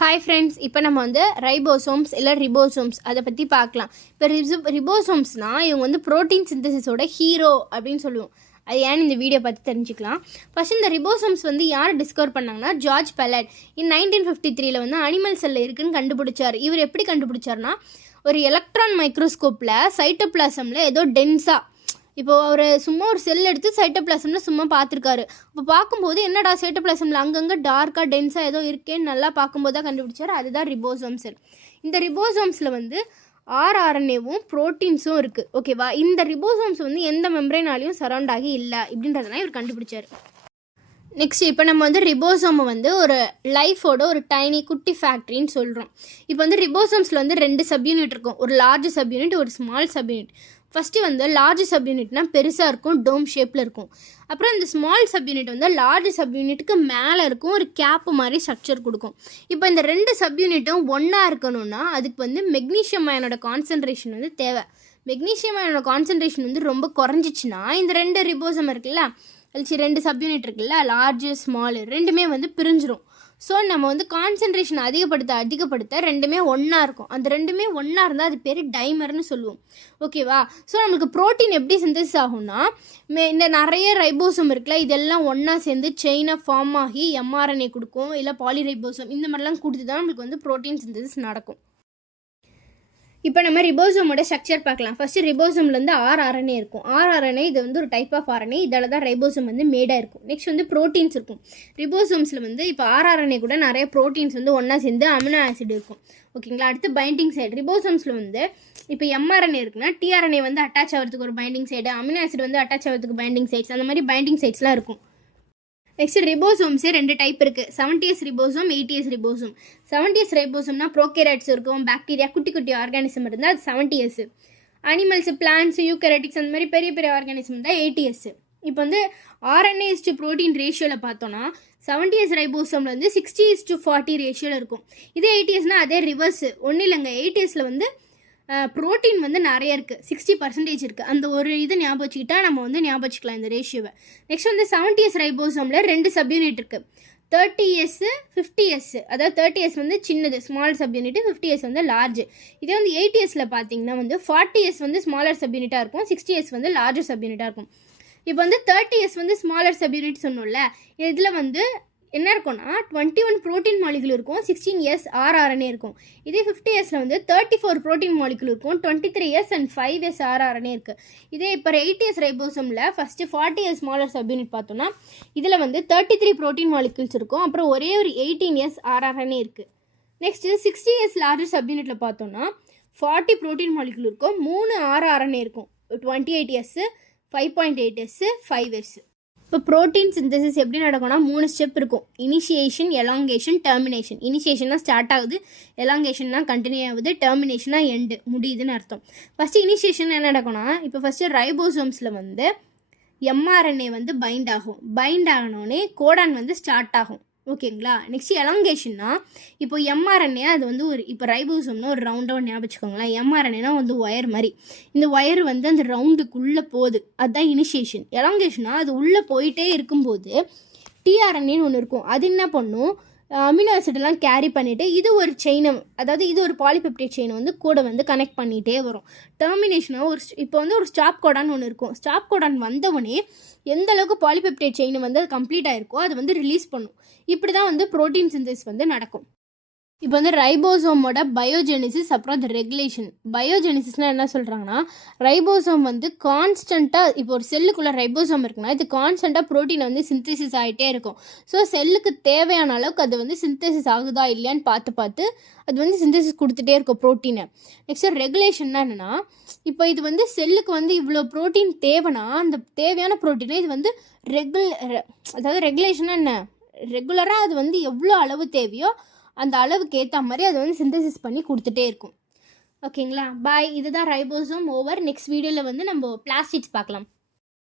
Hi friends, இப்போ நம்ம வந்து ரைபோசோம்ஸ் இல்லை ரிபோசோம்ஸ் அதை பற்றி பார்க்கலாம். இப்போ ரிபோசோம்ஸ்னால் இவங்க வந்து ப்ரோட்டீன் சிந்தசிஸோட ஹீரோ அப்படின்னு சொல்லுவோம். அது ஏன்னு இந்த வீடியோ பார்த்து தெரிஞ்சுக்கலாம். ஃபஸ்ட் இந்த ரிபோசோம்ஸ் வந்து யார் டிஸ்கவர் பண்ணாங்கன்னா ஜார்ஜ் பெலட் 1953 வந்து அனிமல் செல்லில் இருக்குன்னு கண்டுபிடிச்சார். இவர் எப்படி கண்டுபிடிச்சார்னா, ஒரு எலக்ட்ரான் மைக்ரோஸ்கோப்பில் சைட்டோபிளாசமில் ஏதோ டென்ஸாக இப்போது அவர் சும்மா ஒரு செல் எடுத்து சைட்டோபிளாசமில் சும்மா பார்த்துருக்காரு. அப்போ பார்க்கும்போது என்னடா சைட்டோபிளாசமில் அங்கங்கே டார்க்காக டென்ஸாக ஏதோ இருக்கேன்னு நல்லா பார்க்கும்போது தான் கண்டுபிடிச்சார். அதுதான் ரிபோசோம் செல். இந்த ரிபோசோம்ஸில் வந்து ஆர்ஆர்என்ஏவும் ப்ரோட்டீன்ஸும் இருக்குது. ஓகேவா? இந்த ரிபோசோம்ஸ் வந்து எந்த மெம்பரேனாலையும் சரௌண்ட் ஆகி இல்லை இப்படின்றதுலாம் இவர் கண்டுபிடிச்சார். நெக்ஸ்ட் இப்போ நம்ம வந்து ரிபோசோமை வந்து ஒரு லைஃபோட ஒரு டைனி குட்டி ஃபேக்ட்ரின்னு சொல்கிறோம். இப்போ வந்து ரிபோசோம்ஸில் வந்து 2 சப்யூனிட் இருக்கும். ஒரு லார்ஜ் சப்யூனிட், ஒரு ஸ்மால் சப்யூனிட். ஃபஸ்ட்டு வந்து லார்ஜ் சப்யூனிட்னால் பெருசாக இருக்கும், டோம் ஷேப்பில் இருக்கும். அப்புறம் இந்த ஸ்மால் சப்யூனிட் வந்து லார்ஜ் சப்யூனிட்டுக்கு மேலே இருக்கும், ஒரு கேப்பு மாதிரி ஸ்ட்ரக்சர் கொடுக்கும். இப்போ இந்த 2 சப்யூனிட்டும் ஒன்றா இருக்கணும்னா அதுக்கு வந்து மெக்னீஷியம் அயனோட கான்சன்ட்ரேஷன் வந்து தேவை. மெக்னீஷியம் அயனோட கான்சன்ட்ரேஷன் வந்து ரொம்ப குறைஞ்சிச்சின்னா இந்த 2 ரிபோசம் இருக்குல்ல, 2 சப்யூனிட் இருக்குல்ல, லார்ஜ் ஸ்மால் ரெண்டுமே வந்து பிரிஞ்சிரும். ஸோ நம்ம வந்து கான்சன்ட்ரேஷன் அதிகப்படுத்த ரெண்டுமே ஒன்றா இருக்கும். அந்த ரெண்டுமே ஒன்றா இருந்தால் அது பேர் டைமர்னு சொல்லுவோம். ஓகேவா? ஸோ நம்மளுக்கு ப்ரோட்டீன் எப்படி சிந்தசிஸ் ஆகும்னா, இந்த நிறைய ரைபோசோம் இருக்குல்ல, இதெல்லாம் ஒன்றா சேர்ந்து செயினாக ஃபார்ம் ஆகி எம்ஆர்என்ஏ கொடுக்கும், இல்லை பாலிரைபோசோம் இந்த மாதிரிலாம் கொடுத்து தான் நம்மளுக்கு வந்து ப்ரோட்டீன் சிந்தசிஸ் நடக்கும். இப்போ நம்ம ரிபோசோமோட ஸ்ட்ரக்சர் பார்க்கலாம். ஃபஸ்ட்டு ரிபோசோமில் வந்து ஆர்ஆர்என்ஏ இருக்கும். ஆர்ஆர்என்ஏ இது வந்து ஒரு டைப் ஆஃப் ஆர்என்ஏ, இதால் தான் ரைபோசோம் வந்து மேடாக இருக்கும். நெக்ஸ்ட் வந்து ப்ரோட்டீன்ஸ் இருக்கும். ரிபோசோம்ஸில் வந்து இப்போ ஆர்ஆர்என்ஏ கூட நிறைய ப்ரோட்டீன்ஸ் வந்து ஒன்றா சேர்ந்து அமினோ ஆசிட் இருக்கும். ஓகேங்களா? அடுத்து பைண்டிங் சைடு. ரிபோசோம்ஸில் வந்து இப்போ எம்ஆர்என்ஏ இருக்குன்னா டிஆர்என்ஏ வந்து அட்டாச் ஆகிறதுக்கு ஒரு பைண்டிங் சைடு, அமினோ ஆசிட் வந்து அட்டாச் ஆகிறதுக்கு பைண்டிங் சைட்ஸ், அந்த மாதிரி பைண்டிங் சைட்ஸ்லாம் இருக்கும். நெக்ஸ்ட் ரிபோசோம்ஸே 2 டைப் இருக்குது. 70s ribosome, 80s ribosome. 70s ரைபோசோம்னா ப்ரோகேரியாட்ஸ் இருக்கும், பாக்டீரியா குட்டி குட்டி ஆர்கானிசம் இருந்தால் அது 70s. அனிமல்ஸ், பிளான்ஸ், யூகேரியாட்டிக்ஸ் அந்த மாதிரி பெரிய பெரிய ஆர்கானிசம் இருந்தால் 80s. இப்போ வந்து ஆர்என்ஏ இஸ்டு ப்ரோட்டீன் ரேஷியோவில் பார்த்தோன்னா 70s ரைபோசோமில் வந்து 60:40 ரேஷியோவில் இருக்கும். இதே 80sனால் அதே ரிவர்ஸ். ஒன்றும் இல்லைங்க, 80sல வந்து ப்ரோட்டீன் வந்து நிறைய இருக்குது, 60% இருக்குது. அந்த ஒரு இது ஞாபகம் வச்சுக்கிட்டா நம்ம வந்து ஞாபகம் வச்சுக்கலாம் இந்த ரேஷியோவை. நெக்ஸ்ட் வந்து 70s ரைபோசோமில் 2 சப்யூனிட் இருக்குது, 30s 50s. அதாவது 30s வந்து சின்னது ஸ்மால் சப்யூனிட், 50s வந்து லார்ஜ். இதே வந்து 80sல பார்த்தீங்கன்னா வந்து 40s வந்து ஸ்மாலர் சப்யூனிட்டாக இருக்கும், 60s வந்து லார்ஜர் சப்யூனிட்டாக இருக்கும். இப்போ வந்து 30s வந்து ஸ்மாலர் சப்யூனிட் சொன்னோம்ல, இதில் வந்து என்ன இருக்கும்னா 21 ப்ரோட்டீன் மாலிகுல் இருக்கும், 16s ஆர்ஆர்என்ஏ இருக்கும். இதே 50sல வந்து 34 ப்ரோட்டீன் மாலிகுல் இருக்கும், 23s and 5s ஆர்ஆர்என்ஏ இருக்குது. இதே இப்போ 80s ரைபோசோமில் first 40s smaller subunit பார்த்தோன்னா இதில் வந்து 33 ப்ரோட்டீன் மாலிகுல்ஸ் இருக்கும், அப்புறம் ஒரே ஒரு 18s ஆர்ஆர்என்ஏ இருக்குது. நெக்ஸ்ட்டு 60s லார்ஜர் சப்யூனிட்டில் பார்த்தோன்னா 40 ப்ரோட்டீன் மாலிகுல் இருக்கும், 3 ஆர்ஆர்என்ஏ இருக்கும், 28s, 5.8s, 5s. இப்போ ப்ரோட்டீன் சிந்தசிஸ் எப்படி நடக்கும்னா 3 ஸ்டெப் இருக்கும். Initiation, elongation, termination. இனிஷியேஷன்னா ஸ்டார்ட் ஆகுது, எலாங்கேஷன்னா கண்டினியூ ஆகுது, டெர்மினேஷனா எண்டு, முடியுதுன்னு அர்த்தம். ஃபஸ்ட்டு இனிஷியேஷன் என்ன நடக்கும்னா, இப்போ ஃபஸ்ட்டு ரைபோசோம்ஸில் வந்து எம்ஆர்என்ஏ வந்து பைண்ட் ஆகும். பைண்ட் ஆகணுன்னே கோடான் வந்து ஸ்டார்ட் ஆகும். ஓகேங்களா? நெக்ஸ்ட் எலாங்கேஷன்னா இப்போ எம்ஆர்என்ஏ அது வந்து ஒரு இப்போ ரைபோசோம்னா ஒரு ரவுண்டாக ஞாபகம் வச்சுக்கோங்களேன். எம்ஆர்என்ஏனா வந்து ஒயர் மாதிரி, இந்த ஒயர் வந்து அந்த ரவுண்டுக்குள்ளே போகுது, அதுதான் இனிஷியேஷன். எலாங்கேஷனா அது உள்ளே போயிட்டே இருக்கும்போது டிஆர்என்ஏன்னு ஒன்று இருக்கும், அது என்ன பண்ணும், அமினோ ஆசிடெல்லாம் கேரி பண்ணிவிட்டு இது ஒரு செயினை, அதாவது இது ஒரு பாலிபெப்டைட் செயினை வந்து கூட வந்து கனெக்ட் பண்ணிகிட்டே வரும். டெர்மினேஷனாக இப்போ வந்து ஒரு ஸ்டாப் கோடான் ஒன்று இருக்கும். ஸ்டாப் கோடான் வந்தவொடனே எந்த அளவுக்கு பாலிபெப்டைட் செயினை வந்து அது கம்ப்ளீட் ஆகிருக்கோ அது வந்து ரிலீஸ் பண்ணும். இப்படி தான் வந்து ப்ரோட்டீன் சிந்தசிஸ் வந்து நடக்கும். இப்போ வந்து ரைபோசோமோட பயோஜெனிசிஸ், அப்புறம் அது ரெகுலேஷன். பயோஜெனிசிஸ்னால் என்ன சொல்கிறாங்கன்னா, ரைபோசோம் வந்து கான்ஸ்டண்ட்டாக, இப்போ ஒரு செல்லுக்குள்ளே ரைபோசோம் இருக்குன்னா இது கான்ஸ்டண்ட்டாக ப்ரோட்டீனை வந்து சிந்தசிஸ் ஆகிட்டே இருக்கும். ஸோ செல்லுக்கு தேவையான அளவுக்கு அது வந்து சிந்தசிஸ் ஆகுதா இல்லையான்னு பார்த்து அது வந்து சிந்தசிஸ் கொடுத்துட்டே இருக்கும் ப்ரோட்டீனை. நெக்ஸ்ட்டு ரெகுலேஷன்னா என்னென்னா, இப்போ இது வந்து செல்லுக்கு வந்து இவ்வளோ ப்ரோட்டீன் தேவைன்னா அந்த தேவையான ப்ரோட்டீனை இது வந்து அதாவது ரெகுலேஷன்னா என்ன, ரெகுலராக அது வந்து எவ்வளோ அளவு தேவையோ அந்த அளவுக்கு ஏற்ற மாதிரி அதை வந்து சிந்தசிஸ் பண்ணி கொடுத்துட்டே இருக்கும். ஓகேங்களா? பாய். இதுதான் ரைபோசோம் ஓவர். நெக்ஸ்ட் வீடியோவில் வந்து நம்ம பிளாஸ்டிக்ஸ் பார்க்கலாம்.